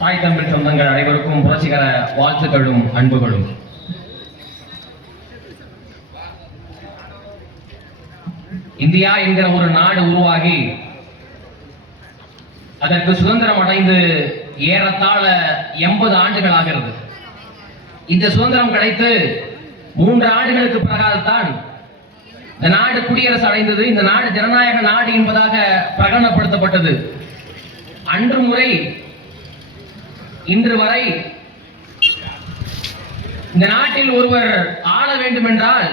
தாய் தமிழ் சொந்தங்கள் அனைவருக்கும் புரட்சிகர வாழ்த்துக்களும் அன்புகளும். இந்தியா என்கிற ஒரு நாடு உருவாகி அதற்கு சுதந்திரம் அடைந்து ஏறத்தாழ 80 ஆண்டுகள் ஆகிறது. இந்த சுதந்திரம் கிடைத்து 3 ஆண்டுகளுக்கு பிறகால்தான் இந்த நாடு குடியரசு அடைந்தது. இந்த நாடு ஜனநாயக நாடு என்பதாக பிரகடனப்படுத்தப்பட்டது. அன்று முறை இன்று வரை இந்த நாட்டில் ஒருவர் ஆள வேண்டும் என்றால்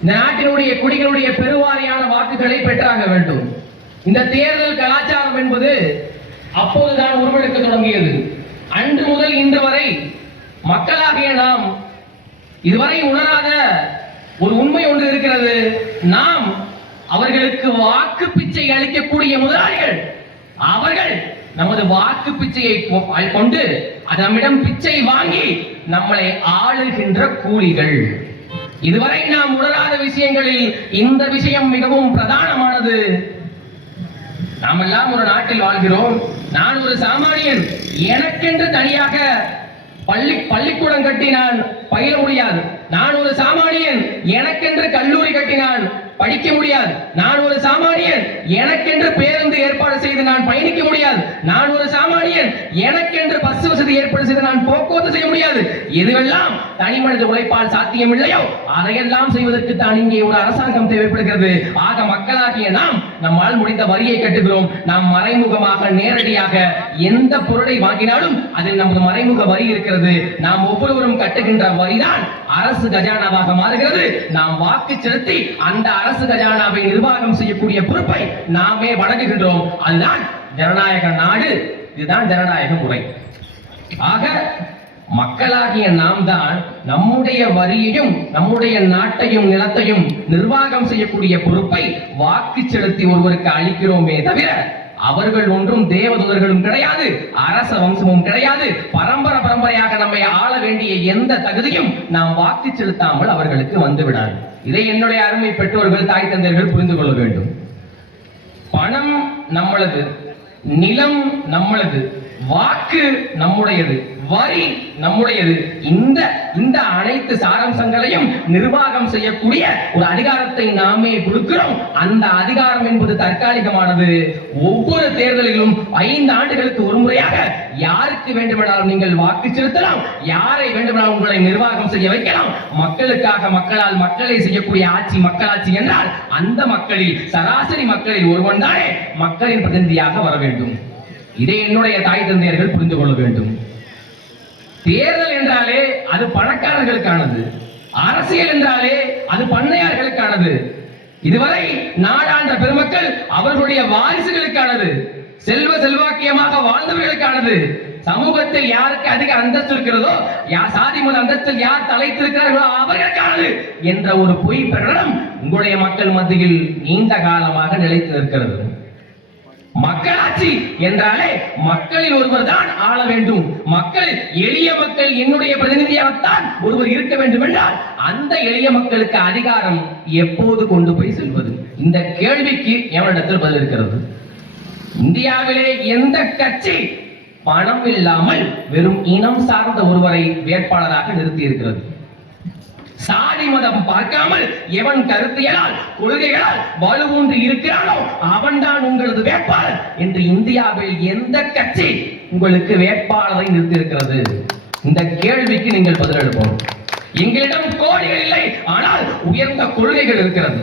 இந்த நாட்டினுடைய குடிகளுடைய பெருவாரியான வாக்குகளை பெற்றாக வேண்டும். இந்த தேர்தல் கலாச்சாரம் என்பது அப்போதுதான் உருவெடுக்க தொடங்கியது. அன்று முதல் இன்று வரை மக்களாகிய நாம் இதுவரை உணராத ஒரு உண்மை ஒன்று இருக்கிறது. நாம் அவர்களுக்கு வாக்கு பிச்சை அளிக்கக்கூடிய முதலாளிகள். அவர்கள் நமது வாக்கு பிச்சையை கொண்டு நம்மிடம் பிச்சை வாங்கி நம்மளை ஆளுகின்ற கூலிகள். இதுவரை நாம் உணராத விஷயங்களில் இந்த விஷயம் மிகவும் பிரதானமானது. நாம் எல்லாம் ஒரு நாட்டில் வாழ்கிறோம். நான் ஒரு சாமானியன். எனக்கென்று தனியாக பள்ளிக்கூடம் கட்டி நான் பயில முடியாது. நான் ஒரு சாமானியன். எனக்கென்று கல்லூரி கட்டி நான் படிக்க முடியாது. நான் ஒரு சாமானியன். எனக்கென்று பேருந்து ஏற்பாடு செய்து நான் பயணிக்க முடியாது. நான் ஒரு சாமானியன். எனக்கென்று பஸ் வசதி ஏற்பாடு செய்து நான் போக்குவரத்து செய்ய முடியாது. எதுவெல்லாம் தனி மனித உழைப்பால் சாத்தியம் இல்லையோ அதையெல்லாம் செய்வதற்கு தான் இங்கே ஒரு அரசாங்கம் தேவைப்படுகிறது. ஆக மக்களாகிய நாம் நம்மால் முடிந்த வரியை கட்டுகிறோம். நாம் மறைமுகமாக நேரடியாக எந்த பொருளை வாங்கினாலும் அதில் நமது மறைமுக வரி இருக்கிறது. நாம் ஒவ்வொருவரும் கட்டுகின்ற வரிதான் அரசு கஜானாவாக மாறுகிறது. நாம் வாக்கு செலுத்தி அந்த அரசு கஜானாவை நிர்வாகம் செய்யக்கூடிய பொறுப்பை நாமே வழங்குகின்றோம். அதுதான் ஜனநாயக நாடு. இதுதான் ஜனநாயக முறை. ஆக மக்களாகிய நாம் தான் நம்முடைய வரியையும் நம்முடைய நாட்டையும் நிலத்தையும் நிர்வாகம் செய்யக்கூடிய பொறுப்பை வாக்கு செலுத்தி ஒருவருக்கு அளிக்கிறோமே தவிர அவர்கள் ஒன்றும் தேவதூதர்களும் கிடையாது, அரச வம்சமும் கிடையாது. பரம்பரையாக நம்மை ஆள வேண்டிய எந்த தகுதியும் நாம் வாக்கு செலுத்தாமல் அவர்களுக்கு வந்துவிடாது. இதை என்னுடைய அருமை பெற்றோர்கள், தாய் தந்தையர்கள் புரிந்து கொள்ள வேண்டும். பணம் நம்மளது, நிலம் நம்மளது, வாக்கு நம்முடையது, வரி நம்முடையது. இந்த அனைத்து சாராம்சங்களையும் நிர்வாகம் செய்யக்கூடிய ஒரு அதிகாரத்தை நாமே கொடுக்கிறோம். அந்த அதிகாரம் என்பது தற்காலிகமானது. ஒவ்வொரு தேர்தலிலும் 5 ஆண்டுகளுக்கு ஒரு முறையாக யாருக்கு வேண்டுமானாலும் நீங்கள் வாக்கு செலுத்தலாம், யாரை வேண்டுமானாலும் உங்களை நிர்வாகம் செய்ய வைக்கலாம். மக்களுக்காக மக்களால் மக்களை செய்யக்கூடிய ஆட்சி மக்களாட்சி என்றால் அந்த மக்களில் சராசரி மக்களில் ஒருவன் தானே மக்களின் பிரதிநிதியாக வர வேண்டும். இதை என்னுடைய தாய் தந்தையர்கள் புரிந்து கொள்ள வேண்டும். தேர்தல் என்றாலே அது பணக்காரர்களுக்கானது. அரசியல் என்றாலே அது பண்ணையார்களுக்கானது. இதுவரை நாடாண்ட பெருமக்கள் அவர்களுடைய வாரிசுகளுக்கானது, செல்வாக்கியமாக வாழ்ந்தவர்களுக்கானது. சமூகத்தில் யாருக்கு அதிக அந்தஸ்து இருக்கிறதோ, சாதி மத அந்தஸ்தில் யார் தலைத்திருக்கிறார்களோ அவர்களுக்கானது என்ற ஒரு பொய் பிரகடனம் உங்களுடைய மக்கள் மத்தியில் நீண்ட காலமாக நிலைத்து நிற்கிறது. மக்களாட்சி என்றாலே மக்களில் ஒருவர் தான் ஆள வேண்டும். மக்கள் எளிய மக்கள் என்னுடைய பிரதிநிதியாகத்தான் ஒருவர் இருக்க வேண்டும் என்றால் அந்த எளிய மக்களுக்கு அதிகாரம் எப்போது கொண்டு போய் செல்வது? இந்த கேள்விக்கு எவனிடத்தில் பதில் இருக்கிறது? இந்தியாவிலே எந்த கட்சி பணம் இல்லாமல் வெறும் இனம் சார்ந்த ஒருவரை வேட்பாளராக நிறுத்தி இருக்கிறது? சாதி மதம் பார்க்காமல் எவன் கருத்தியலால் கொள்கைகளால் வலுவூன்றி இருக்கிறானோ அவன் தான் உங்களது வேட்பாளர் என்று இந்தியாவில் எந்த கட்சி உங்களுக்கு வேட்பாளரை நிறுத்தி இருக்கிறது? இந்த கேள்விக்கு நீங்கள் பதில் எழுப்பணும். எங்களிடம் கோடிகள் இல்லை, ஆனால் உயர்ந்த கொள்கைகள் இருக்கிறது.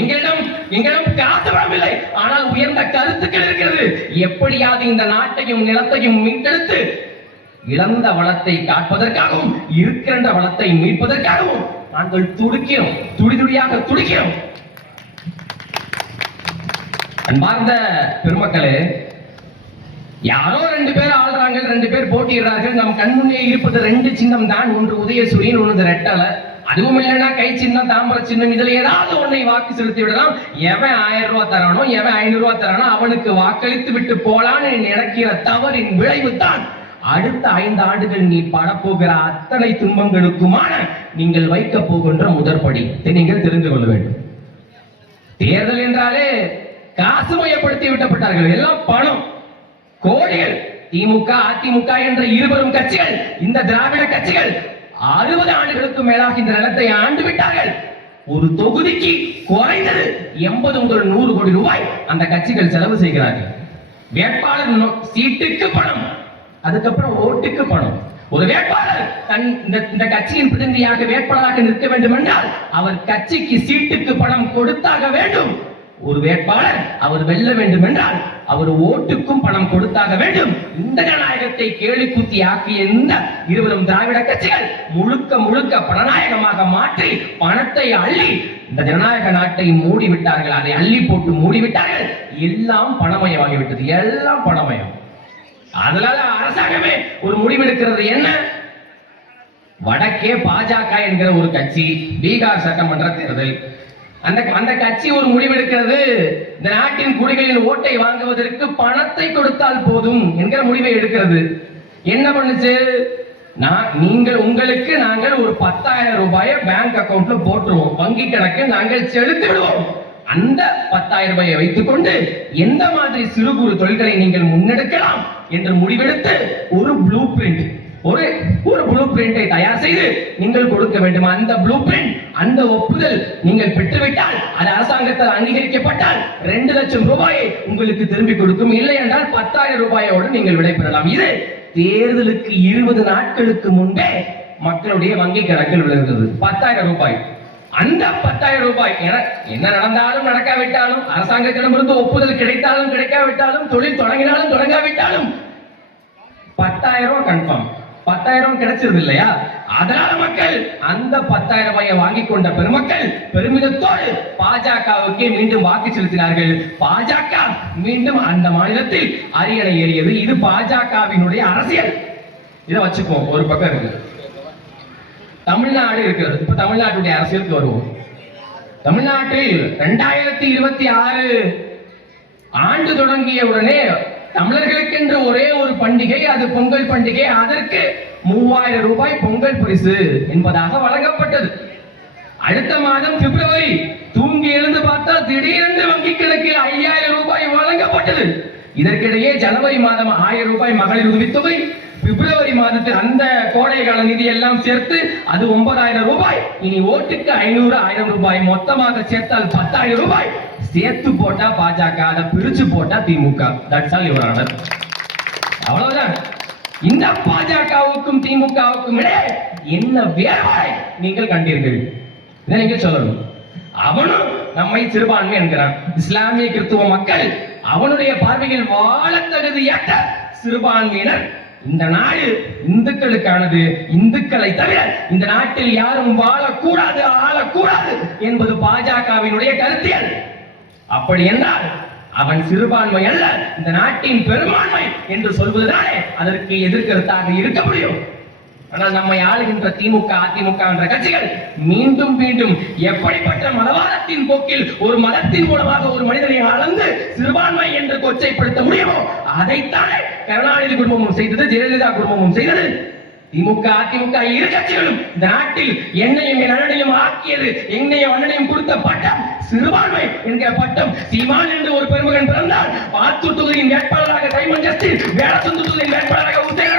எங்களிடம் காசு வரவில்லை, ஆனால் உயர்ந்த கருத்துக்கள் இருக்கிறது. எப்படியாவது இந்த நாட்டையும் நிலத்தையும் மீட்டெடுத்து இழந்த வளத்தை காப்பதற்காகவும் இருக்கின்ற வளத்தை மீட்பதற்காகவும் நாங்கள் துடிக்கிறோம், துடியாக துடிக்கிறோம். அன்பார்ந்த பெருமக்களே, யாரோ 2 பேர் ஆள்றாங்க, 2 பேர் போட்டியிடுறார்கள். நம் கண்முன்னே இருப்பது 2 சின்னம் தான். ஒன்று உதயசூரியன், ஒன்று ரெட்டலை. அதுவும் இல்லைன்னா கை சின்னம், தாம்பர சின்னம். இதுல ஏதாவது ஒன்றை வாக்கு செலுத்தி விடலாம். எவன் 1000 ரூபாய் தரானோ, எவன் 500 ரூபாய் தரானோ அவனுக்கு வாக்களித்து விட்டு போலான்னு நினைக்கிற தவறின் விளைவு தான் அடுத்த 5 ஆண்டுகள் நீ படப்போகிற அத்தனை துன்பங்களுக்குமான நீங்கள் வைக்க போகின்ற முதற்படி. நீங்கள் தெரிந்து கொள்ள வேண்டும். தேர்தல் என்றாலே காசு மையப்படுத்தி விட்டப்பட்டார்கள். எல்லாம் பணம், கோடிகள். திமுக அதிமுக என்ற இருவரும் கட்சிகள், இந்த திராவிட கட்சிகள் 60 ஆண்டுகளுக்கு மேலாக இந்த நிலத்தை ஆண்டு விட்டார்கள். ஒரு தொகுதிக்கு குறைந்தது 80 முதல் 100 கோடி ரூபாய் அந்த கட்சிகள் செலவு செய்கிறார்கள். வேட்பாளர் சீட்டுக்கு பணம், அதுக்கப்புறம் ஓட்டுக்கு பணம். ஒரு வேட்பாளர் இந்த கட்சியின் பிரதிநிதியாக வேட்பாளராக நிற்க வேண்டும் என்றால் அவர் கட்சிக்கு சீட்டுக்கு பணம் கொடுத்தாக வேண்டும். ஒரு வேட்பாளர் அவர் வெல்ல வேண்டும் என்றால் அவர் ஓட்டுக்கும் பணம் கொடுத்தாக வேண்டும். இந்த ஜனநாயகத்தை கேலிக்குத்தி ஆக்கிய இந்த இருவரும் திராவிட கட்சிகள் முழுக்க முழுக்க பணநாயகமாக மாற்றி பணத்தை அள்ளி இந்த ஜனநாயக நாட்டை மூடிவிட்டார்கள். அதை அள்ளி போட்டு மூடிவிட்டார்கள். எல்லாம் பணமயமாகிவிட்டது, எல்லாம் பணமயம். அதனால அரசாங்கமே ஒரு முடிவெடுக்கிறது என்ன? வடக்கே பாஜக என்கிற ஒரு கட்சி, பீகார் சட்டமன்ற தேர்தல், அந்த கட்சி ஒரு முடிவெடுக்கிறது, இந்த நாட்டின் குடிகளின் ஓட்டை வாங்குவதற்கு பணத்தை கொடுத்தால் போதும் என்கிற முடிவை எடுக்கிறது. என்ன பண்ணுச்சு? உங்களுக்கு நாங்கள் ஒரு 10,000 ரூபாயை பேங்க் அக்கவுண்ட்ல போட்டுருவோம், வங்கி கணக்கு நாங்கள் செலுத்தி விடுவோம். அந்த 10,000 ரூபாயை வைத்துக் கொண்டு எந்த மாதிரி சிறு குறு தொழில்களை நீங்கள் முன்னெடுக்கலாம் என்று முடிவெடுத்து ஒரு ப்ளூ பிரிண்ட் ஒரு ப்ளூ பிரிண்டை தயார் செய்து நீங்கள் கொடுக்க வேண்டும். அந்த ப்ளூ பிரிண்ட், அந்த ஒப்புதல் நீங்கள் பெற்றுவிட்டால், அது அரசாங்கத்தால் அங்கீகரிக்கப்பட்டால் 2 லட்சம் ரூபாயை உங்களுக்கு திரும்பி கொடுக்கும். இல்லை என்றால் 10,000 ரூபாயோடு நீங்கள் விடைபெறலாம். இது தேர்தலுக்கு 20 நாட்களுக்கு முன்பே மக்களுடைய வங்கி கணக்கில் விழுந்தது 10,000 ரூபாய். அந்த 10,000 ரூபாய் என்ன நடந்தாலும் நடக்காவிட்டாலும், அரசாங்கத்திடமிருந்து ஒப்புதல் கிடைத்தாலும் கிடைக்காவிட்டாலும், தொழில் தொடங்கினாலும் தொடங்காவிட்டாலும் 10,000 கன்ஃபார்ம். 10,000 கிடைச்சிருது இல்லையா? அதனால மக்கள் அந்த 10,000 ரூபாயை வாங்கி கொண்ட பெருமக்கள் பெருமிதத்தோடு பாஜகவுக்கு மீண்டும் வாக்கு செலுத்தினார்கள். பாஜக மீண்டும் அந்த மாநிலத்தில் அரியணை ஏறியது. இது பாஜகவினுடைய அரசியல். இதை வச்சுப்போம், ஒரு பக்கம் இருக்கு. தமிழ்நாடு இருக்கிறது. இப்ப தமிழ்நாட்டுடைய அரசியலுக்கு வருவோம். தமிழ்நாட்டில் 2026 ஆண்டு தொடங்கிய உடனே தமிழர்களுக்கு என்று ஒரே ஒரு பண்டிகை, அது பொங்கல் பண்டிகை. அதற்கு 3000 ரூபாய் பொங்கல் பரிசு என்பதாக வழங்கப்பட்டது. அடுத்த மாதம் பிப்ரவரி தூங்கி எழுந்து பார்த்தால் திடீரென்று வங்கி கணக்கில் 5000 ரூபாய் வழங்கப்பட்டது. இதற்கிடையே ஜனவரி மாதம் 1000 ரூபாய் மகளிர் உதவித்தொகை, பிப்ரவரி மாதத்தில் அந்த கோடை கால நிதி எல்லாம் சேர்த்து அது 9000 ரூபாய். இனி ஓட்டுக்கு 500, 1000 ரூபாய், மொத்தமாக சேர்த்தால் 10,000 ரூபாய். சேர்த்து போட்டா பாஜக, அதை பிரிச்சு போட்டா DMK. That's all your honour. அவ்வளவுதான். இந்த பாஜகவுக்கும் திமுகவுக்கும் இடையே என்ன வேறுபாடை நீங்கள் கண்டீர்கள்? இதை நீங்கள் சொல்லணும். அவனும் நம்மை சிறுபான்மை என்கிறான். இஸ்லாமிய கிறிஸ்துவ மக்கள் அவனுடைய பார்வையில் வாழ தகுதியற்ற சிறுபான்மையினர். இந்த நாடு இந்துக்களுக்கானது. இந்துக்களை தவிர இந்த நாட்டில் யாரும் வாழக்கூடாது, ஆளக்கூடாது என்பது பாஜகவினுடைய கருத்தியல். அப்படி என்றால் அவன் சிறுபான்மை அல்ல, இந்த நாட்டின் பெரும்பான்மை என்று சொல்வதுதானே அதற்கு எதிர்கருத்தாக இருக்க முடியும். ஆனால் நம்மை ஆளுகின்ற திமுக அதிமுக என்ற கட்சிகள் மீண்டும் மீண்டும் எப்படிப்பட்ட மதவாதத்தின் போக்கில் ஒரு மதத்தின் மூலமாக ஒரு மனிதனை அளந்து சிறுபான்மை என்று கொச்சைப்படுத்த முடியுமோ அதைத்தானே கருணாநிதி குடும்பமும் செய்தது, ஜெயலலிதா குடும்பமும் செய்தது. திமுக அதிமுக இரு கட்சிகளும் இந்த நாட்டில் என்னையும் என் அண்ணனையும் ஆக்கியது, என்னையும் அண்ணனையும் கொடுத்த பட்டம் சிறுபான்மை என்கிற பட்டம். சீமான் என்று ஒரு பெருமகன் பிறந்தால் ஆத்தூர் தொகுதியின் வேட்பாளராக சைமன் ஜஸ்டின், வேடசந்தூர் தொகுதியின் வேட்பாளராக உசேன்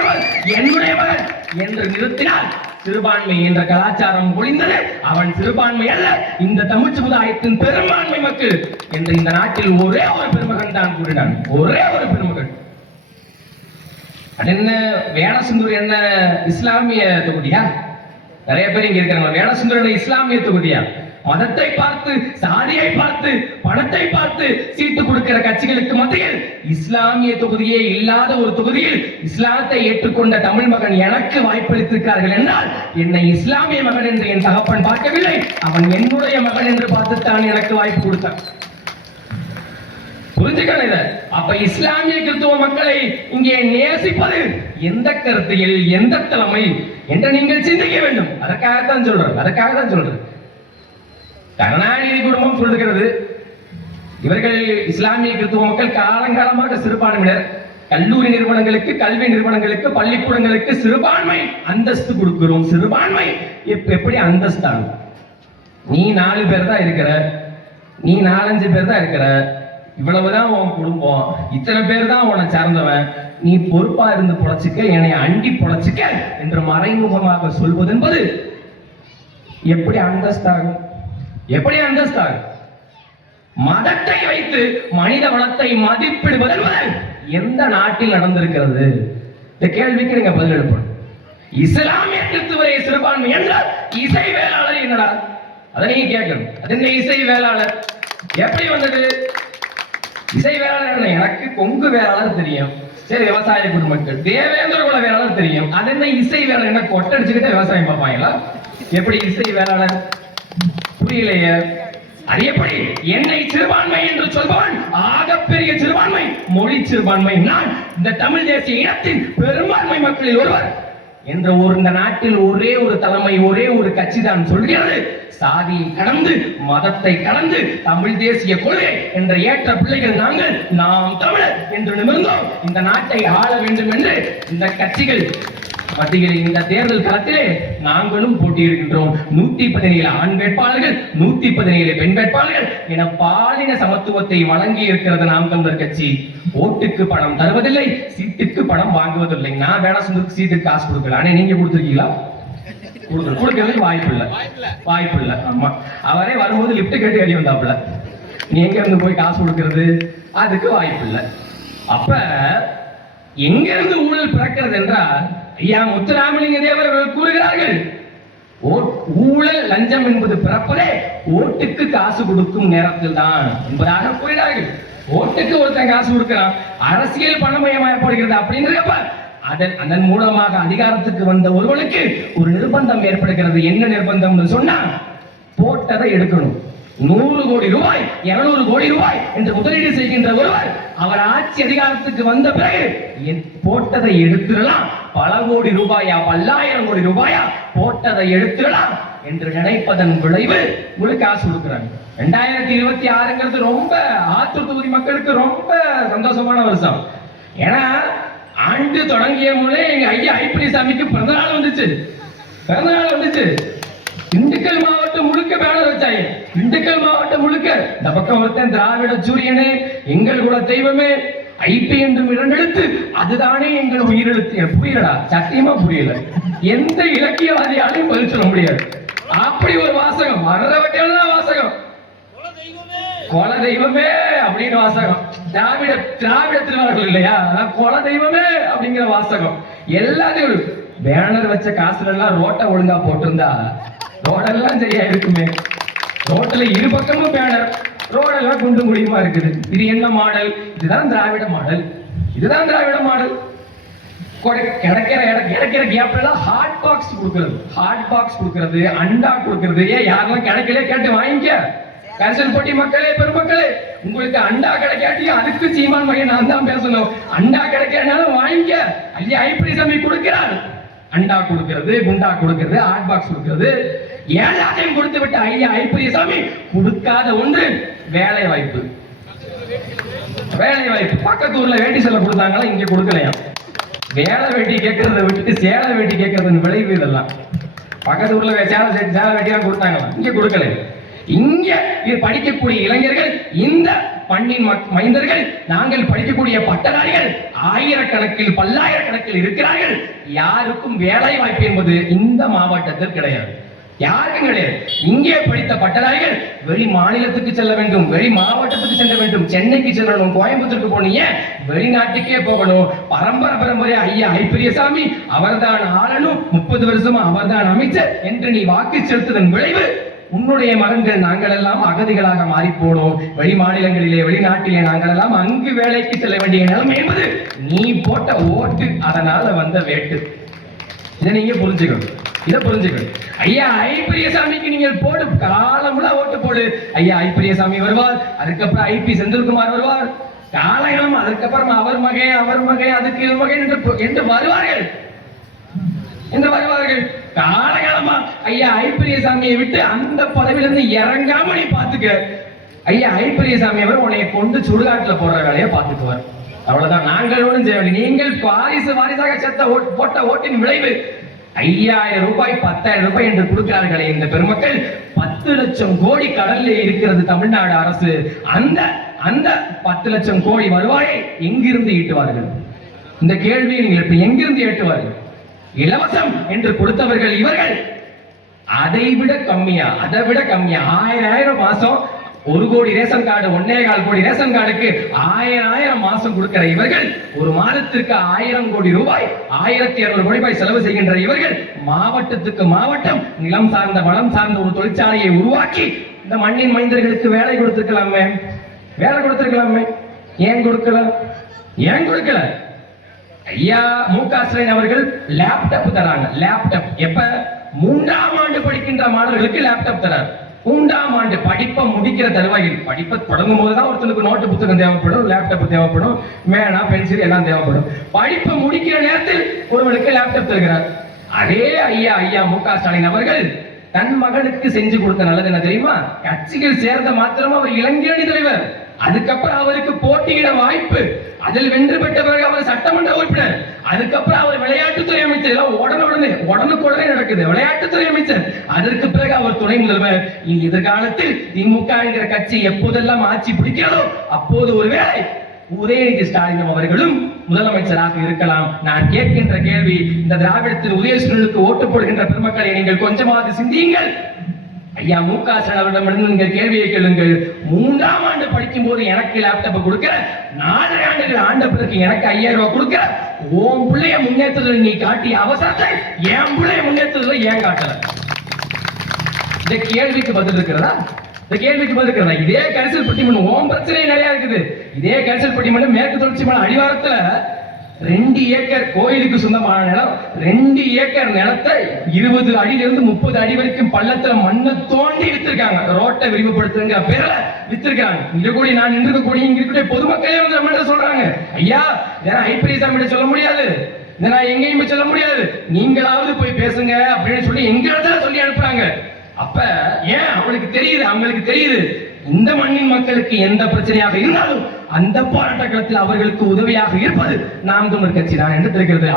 என்னுடைய மகன் என்று நிறுத்தினால் சிறுபான்மை என்ற கலாச்சாரம் ஒழிந்தது. அவன் சிறுபான்மை அல்ல, இந்த தமிழ் சமுதாயத்தின் பெரும்பான்மை மக்கள் என்று இந்த நாட்டில் ஒரே ஒரு பெருமகன் தான் கூறினான். ஒரே ஒரு பெருமகன். என்ன வேடசந்தூர் என்ன இஸ்லாமிய தொகுதியா? நிறைய பேர் இங்க இருக்கிறாங்க. வேடசந்தூர் இஸ்லாமிய தொகுதியா? மதத்தை பார்த்து, சாதியை பார்த்து, பணத்தை பார்த்து சீட்டு கொடுக்கிற கட்சிகளுக்கு மத்தியில் இஸ்லாமிய தொகுதியே இல்லாத ஒரு தொகுதியில் இஸ்லாத்தை ஏற்றுக்கொண்ட தமிழ் மகன் எனக்கு வாய்ப்பளித்திருக்கிறார்கள் என்றால் என்னை இஸ்லாமிய மகன் என்று என் தகப்பன் பார்க்கவில்லை, அவன் என்னுடைய மகன் என்று பார்த்துத்தான் எனக்கு வாய்ப்பு கொடுத்தான். புரிஞ்சுக்கணும் இத. அப்ப இஸ்லாமிய கிறிஸ்துவ மக்களை இங்கே நேசிப்பது எந்த கருத்தியல், எந்த தலைமை என்று நீங்கள் சிந்திக்க வேண்டும். அதற்காகத்தான் சொல்றேன். கருணாநிதி குடும்பம் சொல்லுகிறது, இவர்கள் இஸ்லாமிய கிறிஸ்துவ மக்கள் காலங்காலமாக சிறுபான்மையினர், கல்லூரி நிறுவனங்களுக்கு, கல்வி நிறுவனங்களுக்கு, பள்ளிக்கூடங்களுக்கு சிறுபான்மை அந்தஸ்து கொடுக்கிறோம். சிறுபான்மை எப்படி அந்தஸ்தான? நீ 4 பேர் தான் இருக்கிற, நீ 4-5 பேர் தான் இருக்கிற, இவ்வளவுதான் உன் குடும்பம், இத்தனை பேர் தான் உன்னை சார்ந்தவன், நீ பொறுப்பா இருந்து பொழைச்சுக்க, என்னை அண்டி பொழைச்சுக்க என்று மறைமுகமாக சொல்வது என்பது எப்படி அந்தஸ்தாகும்? எப்படி அந்தஸ்தாகும்? மதத்தை வைத்து மனித வளத்தை மதிப்பிடுவது என்பது எந்த நாட்டில் நடந்திருக்கிறது? இந்த கேள்விக்கு நீங்க பதில் எழுப்பணும். இஸ்லாமிய கிறிஸ்துவரை சிறுபான்மை என்றால் இசை வேளாளர் என்னடா? அதை நீங்க கேட்கணும். அது என்ன இசை வேளாளர்? எப்படி வந்தது? இசை வேளாளர் எனக்கு கொங்கு வேளாளர் தெரியும், சரி விவசாய குடும்பங்கள். தேவேந்திர குல வேளாளர் தெரியும், அது என்ன இசை வேளாளர்? என்ன கொட்டடிச்சுக்கிட்டே விவசாயம் பார்ப்பாங்களா? எப்படி இசை வேளாளர்? புரியலையே. அது எப்படி? என்னை சிறுபான்மை என்று சொல்பவன் ஆகப்பெரிய சிறுபான்மை, மொழி சிறுபான்மை. நான் இந்த தமிழ் தேசிய இனத்தின் பெரும்பான்மை மக்களில் ஒருவர் என்ற இந்த நாட்டில் ஒரே ஒரு தலைமை, ஒரே ஒரு கட்சி தான் சொல்கிறது. சாதியை கடந்து, மதத்தை கடந்து தமிழ் தேசிய கொள்கை என்ற ஏற்ற பிள்ளைகள் நாங்கள், நாம் தமிழர் என்று நிமிர்ந்தோம். இந்த நாட்டை ஆள வேண்டும் என்று இந்த கட்சிகள் மத்தியில் இந்த தேர்தல் களத்திலே நாங்களும் போட்டியிடுகின்றோம். 117 ஆண் வேட்பாளர்கள், 117 பெண் வேட்பாளர்கள் என பாலின சமத்துவத்தை வழங்கி இருக்கிறது நாம் தமிழர் கட்சி. ஓட்டுக்கு பணம் தருவதில்லை, சீட்டுக்கு பணம் வாங்குவதில்லை. நான் வேணா சொந்தத்துக்கு சீட்டுக்கு காசு கொடுக்கல, ஆனா நீங்க கொடுத்துருக்கீங்களா? கொடுக்கறதுக்கு வாய்ப்பு இல்ல. ஆமா, அவரே வரும்போது லிப்ட் கட்டி அடி வந்தாப்புல. நீ எங்க இருந்து போய் காசு கொடுக்கறது? அதுக்கு வாய்ப்பு இல்லை. அப்ப எங்க இருந்து ஊழல் பிறக்கிறது என்றால், ஐயா முத்துராமலிங்க தேவர் அவர்கள் கூறுகிறார்கள், ஊழல் லஞ்சம் என்பது பிறப்பதே ஓட்டுக்கு காசு கொடுக்கும் நேரத்தில் தான் என்பதாக கூறுகிறார்கள். ஓட்டுக்கு ஒருத்தன் காசு கொடுக்கிறான், அரசியல் பணமயமாயப்படுகிறது அப்படின்றப்ப அதன் மூலமாக அதிகாரத்துக்கு வந்த ஒருவனுக்கு ஒரு நிர்பந்தம் ஏற்படுகிறது. என்ன நிர்பந்தம் சொன்னா, போட்டதை எடுக்கணும். 100 கோடி ரூபாய், 200 கோடி ரூபாய் என்று முதலீடு செய்கின்ற ஒருவர் அவர் ஆட்சி அதிகாரத்துக்கு வந்த பிறகு போட்டதை எடுத்துடலாம், பல கோடி ரூபாயா, பல்லாயிரம் கோடி ரூபாயா போட்டதை எடுத்துடலாம் என்று நினைப்பதன் விளைவு உங்களுக்கு காசு கொடுக்குறாங்க. 2026 ரொம்ப ஆத்தூர் தொகுதி மக்களுக்கு ரொம்ப சந்தோஷமான வருஷம். ஏன்னா ஆண்டு தொடங்கிய முன்னே எங்க ஐயா ஐப்பிரிசாமிக்கு பிறந்தநாள் வந்துச்சு. திண்டுக்கல் மாவட்டம் முழுக்க பேனர் வச்சாங்க. திண்டுக்கல் மாவட்டம் முழுக்க இந்த பக்கம் ஒருத்தன் திராவிட சூரியனே, எங்கள் குல தெய்வமே, ஐபி என்றும் 2 எழுத்து, அதுதானே எங்கள் உயிரெழுத்து. புரியலடா, சத்தியமா புரியல. எந்த இலக்கியவாதியாலையும் பதில் சொல்ல முடியாது. அப்படி ஒரு வாசகம், மறவட்டெல்லாம் வாசகம், குல தெய்வமே அப்படின்னு வாசகம். திராவிட திருவாரர்கள் இல்லையா, குல தெய்வமே அப்படிங்கிற வாசகம். எல்லாத்தையும் பேனர் வச்ச காசுல எல்லாம் ரோட்டை ஒழுங்கா போட்டிருந்தா ரோடெல்லாம் சரியா இருக்குமே. ரோட்ல இரு பக்கமும் பேனர், ரோடெல்லாம் குண்டும் குழியுமா இருக்குது. இது என்ன மாடல்? இதுதான் திராவிட மாடல். கிடைக்கிற கேப்ல எல்லாம் ஹாட் பாக்ஸ் கொடுக்கிறது, அண்டா கொடுக்கிறது. யாரெல்லாம் கிடைக்கல கேட்டு வாங்கிக்க. கரிசல் போட்டி மக்களே, பெருமக்களே, உங்களுக்கு அண்டா கிடைக்காட்டியும் அதுக்கு சீமான் மகன் நான் தான் பேசணும். அண்டா கிடைக்கிறனாலும் வாங்கிக்க. ஐயா ஐப்பிரிசாமி கொடுக்கிறார். அண்டா கொடுக்கிறது, குண்டா கொடுக்கிறது, ஹாட் பாக்ஸ் கொடுக்கிறது, எல்லாத்தையும் கொடுத்து விட்டு ஐயா ஐப்பிரிசாமி கொடுக்காத ஒன்று வேலை வாய்ப்பு. பக்கத்து ஊர்ல வேட்டி செல்ல கொடுத்தாங்களா, இங்க கொடுக்கலையா? வேலை வேட்டி கேட்கறத விட்டுட்டு சேலை வேட்டி கேட்கறதுன்னு விளைவு இதெல்லாம். பக்கத்து ஊர்ல சேலை வேட்டியா கொடுத்தாங்களா, இங்க கொடுக்கல. இங்க படிக்கக்கூடிய இளைஞர்கள், இந்த பண்ணின் மைந்தர்கள், நாங்கள் படிக்கக்கூடிய பட்டதாரிகள் ஆயிரக்கணக்கில் பல்லாயிரக்கணக்கில் இருக்கிறார்கள். யாருக்கும் வேலை வாய்ப்பு என்பது இந்த மாவட்டத்தில் கிடையாது, யாருக்கும் கிடையாது. இங்கே படித்த பட்டதாரிகள் வெளி மாநிலத்துக்கு செல்ல வேண்டும், வெளி மாவட்டத்துக்கு செல்ல வேண்டும், சென்னைக்கு செல்லணும், கோயம்புத்தூருக்கு போனீங்க, வெளிநாட்டுக்கே போகணும். பரம்பரை ஐயா ஐப்பிரியசாமி அவர்தான் ஆளணும், 30 வருஷமா அவர்தான் அமைச்சர் என்று நீ வாக்கு செலுத்துவதன் விளைவு உன்னுடைய மகன்கள் நாங்கள் எல்லாம் அகதிகளாக மாறி போனோம். வெளி மாநிலங்களிலே, வெளிநாட்டிலே நாங்கள் எல்லாம் அங்கு வேலைக்கு செல்ல வேண்டிய நிலைமை என்பது நீ போட்ட ஓட்டு, அதனால வந்த வேட்டு. இதை நீங்க புரிஞ்சுக்கணும். ஐயா ஐப்பிரியசாமிக்கு நீங்கள் போடு, காலமுள்ள ஓட்டு போடு. ஐயா ஐப்பிரியசாமி வருவார், அதுக்கப்புறம் ஐபி செந்தில்குமார் வருவார், காலகாலம் அதுக்கப்புறம் அவர் மகன் அதுக்கு மகன் என்று வருவார்கள். காலகாலமா ஐயா ஐப்பிரியசாமியை விட்டு அந்த பதவியிலிருந்து இறங்காம நீ பாத்துக்க. ஐயா ஐப்பிரியசாமி அவர் உன்னை கொண்டு சுடுகாட்டுல போடுற வேலையை பாத்துக்குவார். அவ்வளவுதான். நாங்கள் ஒன்றும் செய்யவில்லை. நீங்கள் வாரிசாக போட்ட ஓட்டின் விளைவு 5000 ரூபாய் 10,000 ரூபாய் என்று கொடுக்கிறார்களே இந்த பெருமக்கள். 10 லட்சம் கோடி கடல்ல இருக்கிறது தமிழ்நாடு அரசு. அந்த 10 லட்சம் கோடி வருவாயை எங்கிருந்து ஈட்டுவார்கள்? இந்த கேள்வியை நீங்கள் இப்ப எங்கிருந்து ஏற்றுவார்கள்? இலவசம் என்று கொடுத்தவர்கள் இவர்கள். அதை விட கம்மியா 1000 மாசம் 1 கோடி ரேஷன் கார்டு 1.25 கோடி ரேஷன் கார்டுக்கு 1000 மாசம் கொடுக்கிற இவர்கள் ஒரு மாதத்திற்கு 1000 கோடி ரூபாய் 1200 கோடி ரூபாய் செலவு செய்கின்ற இவர்கள் மாவட்டத்துக்கு மாவட்டம் நிலம் சார்ந்த வளம் சார்ந்த ஒரு தொழிற்சாலையை உருவாக்கி இந்த மண்ணின் மைந்தர்களுக்கு வேலை கொடுத்திருக்கலாமே. ஏன் கொடுக்கல? ஐயா மு.க. ஸ்டாலின் அவர்கள் லேப்டாப் தராங்க. லேப்டாப் எப்ப? 3ஆம் ஆண்டு படிக்கின்ற மாணவர்களுக்கு லேப்டாப் தரார். 3ஆம் ஆண்டு படிப்பை முடிக்கிற தருவாயில், படிப்பை தொடங்கும் போதுதான் ஒருத்தனுக்கு நோட்டு புத்தகம் தேவைப்படும், லேப்டாப் தேவைப்படும், மேனா பென்சில் எல்லாம் தேவைப்படும். படிப்பை முடிக்கிற நேரத்தில் ஒருவனுக்கு லேப்டாப் தருகிறார். அதே ஐயா மு.க. ஸ்டாலின் அவர்கள் தன் மகனுக்கு செஞ்சு கொடுத்த நல்லது என்ன தெரியுமா? கட்சிகள் சேர்ந்த மாத்திரமா அவர் இளைஞரணி தலைவர். அதுக்கப்புறம் அவருக்கு போட்டியிட வாய்ப்பு, அதில் வென்று பெற்ற பிறகு அவர் சட்டமன்ற உறுப்பினர், அதுக்கப்புறம் அவர் விளையாட்டுத்துறை அமைச்சர். எல்லாம் உடனுக்குடனே நடக்குது. விளையாட்டுத்துறை அமைச்சர், அதற்கு பிறகு அவர் துணை முதல்வர். எதிர்காலத்தில் திமுக என்கிற கட்சி எப்போதெல்லாம் ஆட்சி பிடிக்கிறதோ அப்போது ஒருவேளை உதயநிதி ஸ்டாலின் அவர்களும் முதலமைச்சராக இருக்கலாம். நான் கேட்கின்ற கேள்வி, இந்த திராவிடத்தில் உதயசூரனுக்கு ஓட்டு போடுகின்ற பெருமக்களை நீங்கள் கொஞ்சமாவது சிந்தியுங்கள். ஐயா மு.க. ஸ்டாலின் அவர்களிடமிருந்து நீங்கள் கேள்வியை கேளுங்கள். 3ஆம் ஆண்டு படிக்கும் போது எனக்கு லேப்டாப் கொடுக்கிற, 4 ஆண்டுகள் ஆண்ட பிறகு எனக்கு 5000 ரூபாய் கொடுக்கிற, உன் பிள்ளைய முன்னேற்றத்தில் நீ காட்டிய அவசரத்தை என் பிள்ளைய முன்னேற்றத்தில் ஏன் காட்டல? இந்த கேள்விக்கு பதில் இருக்கிறதா? இதே கரிசல் பட்டிமன்றம் ஓம் பிரச்சனை நிறைய இருக்குது. இதே கரிசல் பட்டிமன்றம் மேற்கு தொடர்ச்சி மலை அடிவாரத்துல 2 ஏக்கர் கோயிலுக்கு சொந்தமான நிலம், 2 ஏக்கர் நிலத்தை 20 அடியிலிருந்து 30 அடி வரைக்கும் பள்ளத்துல மண்ணை தோண்டி வித்திருக்காங்க. ரோட்டை விரிவுபடுத்துங்கிற பேர்ல வித்திருக்காங்க. இங்க கூட நான் நின்றுக்கூடிய இங்க இருக்கிற பொதுமக்களே வந்து நம்ம சொல்றாங்க, ஐயா ஐபிஎஸ் சொல்ல முடியாது, இதை நான் எங்கேயுமே சொல்ல முடியாது, நீங்களாவது போய் பேசுங்க அப்படின்னு சொல்லி எங்க இடத்துல சொல்லி அனுப்புறாங்க. அப்ப ஏன் அவங்களுக்கு தெரியுது இந்த மண்ணின் மக்களுக்கு எந்த பிரச்சனையாக இருந்தாலும் அந்த போராட்ட களத்தில் அவர்களுக்கு உதவியாக இருப்பது நாம் தமிழர் கட்சி தான் என்று தெரிகிறது.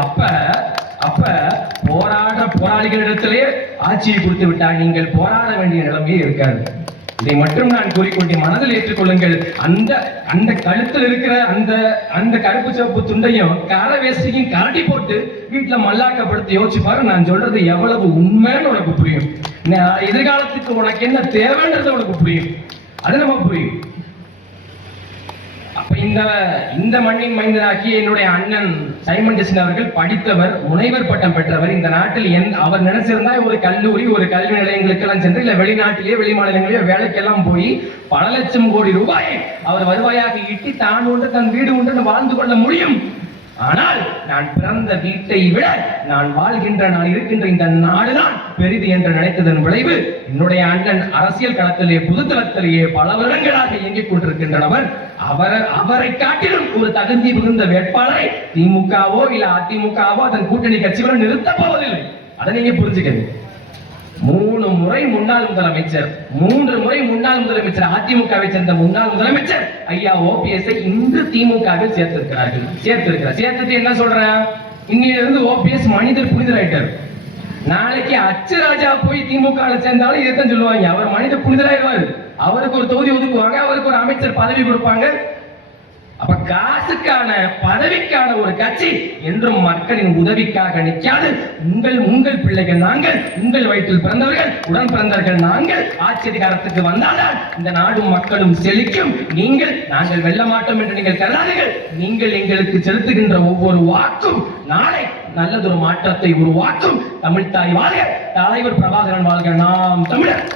அப்ப போராளிகளிடத்திலே ஆட்சியை கொடுத்து விட்டால் நீங்கள் போராட வேண்டிய நிலைமையே இருக்காது. இதை மட்டும் நான் கூறிக்கொண்டே மனதில் ஏற்றுக்கொள்ளுங்கள். அந்த கழுத்தில் இருக்கிற அந்த கருப்பு சிவப்பு துண்டையும் கரை வேஸ்டியும் கரட்டி போட்டு வீட்டுல மல்லாக்கப்படுத்தி யோசிச்சு பாரு. நான் சொல்றது எவ்வளவு உண்மைன்னு உனக்கு புரியும். எதிர்காலத்துக்கு உனக்கு என்ன தேவைன்றது உனக்கு புரியும். அது நம்ம புரியும். அப்ப இந்த மண்ணின் மைந்தனாகிய என்னுடைய அண்ணன் சைமன் ஜெசின் அவர்கள் படித்தவர், முனைவர் பட்டம் பெற்றவர். இந்த நாட்டில் அவர் நினைச்சிருந்தா ஒரு கல்லூரி, ஒரு கல்வி நிலையங்களுக்கு எல்லாம் சென்று, இல்ல வெளிநாட்டிலேயே வெளி மாநிலங்களிலேயே வேலைக்கெல்லாம் போய் பல லட்சம் கோடி ரூபாயை அவர் வருவாயாக ஈட்டி தான் உண்டு தன் வீடு உண்டு வாழ்ந்து கொள்ள முடியும். ஆனால் நான் பிறந்த வீட்டை விட நான் வாழ்கின்ற, நான் இருக்கின்ற இந்த நாடுதான் பெரிது என்று நினைத்ததன் விளைவு என்னுடைய அண்ணன் அரசியல் களத்திலே பொதுத்தளத்திலேயே பல வருடங்களாக இயங்கிக் கொண்டிருக்கின்றனர். அவரை காட்டிலும் ஒரு தகுதி மிகுந்த வேட்பாளரை திமுகவோ இல்ல அதிமுகவோ அதன் கூட்டணி கட்சிகளோ நிறுத்தப் போவதில்லை. அதை நீங்க புரிஞ்சுக்கணும். 3 முறை முன்னாள் முதலமைச்சர், 3 முறை முன்னாள் முதலமைச்சர், அதிமுகவை சேர்ந்த முன்னாள் முதலமைச்சர் ஐயா ஓபிஎஸ் இன்று திமுகவில் சேர்த்துட்டு என்ன சொல்ற, இன்னிலிருந்து ஓபிஎஸ் மனிதர் புனிதராயிட்டார். நாளைக்கு அச்சுராஜா போய் திமுக சேர்ந்தாலும் இதைத்தான் சொல்லுவாங்க, அவர் மனித புனிதராயிடுவார். அவருக்கு ஒரு தொகுதி ஒதுக்குவாங்க, அவருக்கு ஒரு அமைச்சர் பதவி கொடுப்பாங்க. அப்ப காசுக்கான பதவிக்கான ஒரு கட்சி என்றும் மக்களின் உதவிக்காக நிற்காது. உங்கள் பிள்ளைகள் நாங்கள், உங்கள் வயிற்றில் பிறந்தவர்கள், உடன் பிறந்தவர்கள் நாங்கள் ஆட்சி அதிகாரத்துக்கு வந்தால்தான் இந்த நாடும் மக்களும் செழிக்கும். நாங்கள் வெல்ல மாட்டோம் என்று நீங்கள் கருதாதீர்கள். நீங்கள் எங்களுக்கு செலுத்துகின்ற ஒவ்வொரு வாக்கும் நாளை நல்லதொரு மாற்றத்தை உருவாக்கும். தமிழ்த்தாய் வாழ்க, தலைவர் பிரபாகரன் வாழ்க, நாம் தமிழர்.